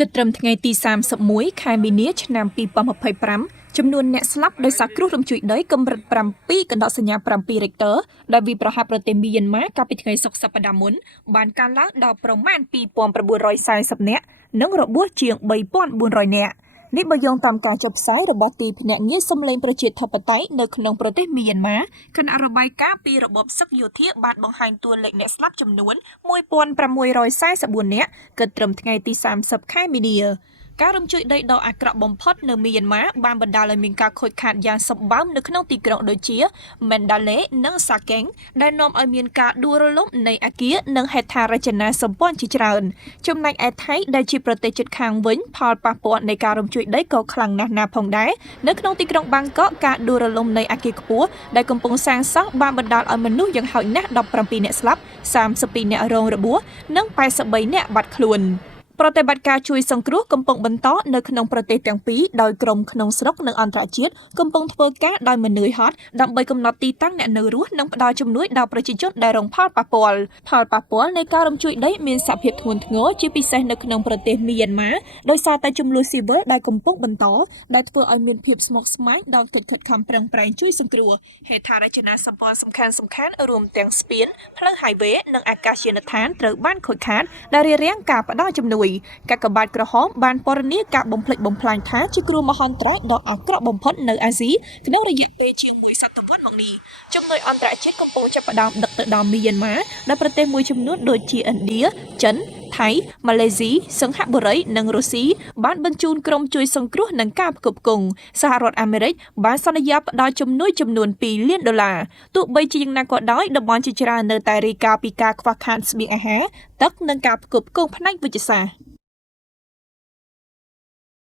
គិតត្រឹមថ្ងៃទី31 ខែមីនាឆ្នាំ2025ចំនួនអ្នកស្លាប់ដោយសារគ្រោះរំជួយដីកម្រិត7កណ្ដោសញ្ញា7 Richter ដែលវាប្រហាក់ប្រទេសមីយ៉ាន់ម៉ាកាលពីថ្ងៃសុក្រសប្តាហ៍មុនបានកើនឡើងដល់ប្រមាណ2940នាក់និងរបួសជាង3400នាក់នេះបើយោងតាមការចុះផ្សាយរបស់ទីភ្នាក់ងារសម្លេងប្រជាធិបតេយ្យនៅក្នុងប្រទេសមីយ៉ាន់ម៉ាគណៈរបាយការណ៍ពីរបបសឹកយោធាបានបង្ហាញតួលេខអ្នកស្លាប់ចំនួន1644នាក់គិតត្រឹមថ្ងៃទី30ខែមីនាការរំជួយដីដ៏អាក្រក់បំផុតនៅមីយ៉ាន់ម៉ាបានបណ្ដាលឲ្យមានការខូចខាតយ៉ាងសម្បើមនៅក្នុងទីក្រុងដូចជា Mandalay និង Sakeng ដែលនាំឲ្យមានការដួលរលំនៃអគារនិងហេដ្ឋារចនាសម្ព័ន្ធជាច្រើនចំណែកឯថៃដែលជាប្រទេសជិតខាងវិញផលប៉ះពាល់នៃការរំជួយដីក៏ខ្លាំងណាស់ណាផងដែរនៅក្នុងទីក្រុងបាងកកការដួលរលំនៃអគារខ្ពស់ដែលកំពុងសាងសង់បានបណ្ដាលឲ្យមនុស្សយ៉ាងហោចណាស់17នាក់ស្លាប់32នាក់រងរបួសនិង83នាក់បាត់ខ្លួនប្រតិបត្តិការជួយសង្គ្រោះកំពុងបន្តនៅក្នុងប្រទេសទាំងពីរដោយក្រុមក្នុងស្រុកនិងអន្តរជាតិកំពុងធ្វើការដោយមិននឿយហត់ដើម្បីកំណត់ទីតាំងអ្នកនៅរស់និងផ្ដល់ជំនួយដល់ប្រជាជនដែលរងផលប៉ះពាល់នៃការរំជួយដីមានសភាពធ្ងន់ធ្ងរជាពិសេសនៅក្នុងប្រទេសមីយ៉ាន់ម៉ាដោយសារតែចំនួនស៊ីវិលដែលកំពុងបន្តដែលធ្វើឲ្យមានភាពស្មុគស្មាញដល់កិច្ចខិតខំប្រឹងប្រែងជួយសង្គ្រោះហេដ្ឋារចនាសម្ព័ន្ធសំខាន់ៗរួមទាំងស្ពានផ្លូវ highway និងអាកាសយានដ្ឋានត្រូវបានខូចខាតដែលរារាំងការផ្ដល់ជំនួយកាកបាទក្រហមបានពណ៌នាការបំផ្លិចបំផ្លាញថាជាគ្រោះមហន្តរាយដ៏អាក្រក់បំផុតនៅអាស៊ីក្នុងរយៈពេលជាង1សតវត្សរ៍មកនេះជំនួយអន្តរជាតិកំពុងចាប់ផ្ដើមដឹកទៅដល់មីយ៉ាន់ម៉ាដែលប្រទេសមួយចំនួនដូចជាឥណ្ឌាចិនថៃម៉ាឡេស៊ីសិង្ហបុរីនិងរុស្ស៊ីបានបញ្ជូនក្រុមជួយសង្គ្រោះនិងការផ្គត់ផ្គង់សហរដ្ឋអាមេរិកបានសន្យាផ្ដល់ជំនួយចំនួន$2លានទោះបីជាយ៉ាងណាក៏ដោយតំបន់ជាច្រើននៅតែរាយការណ៍ពីការខ្វះខាតស្បៀងអាហារទឹកនិងការផ្គត់ផ្គង់ផ្នែកវិទ្យាសាស្ត្រ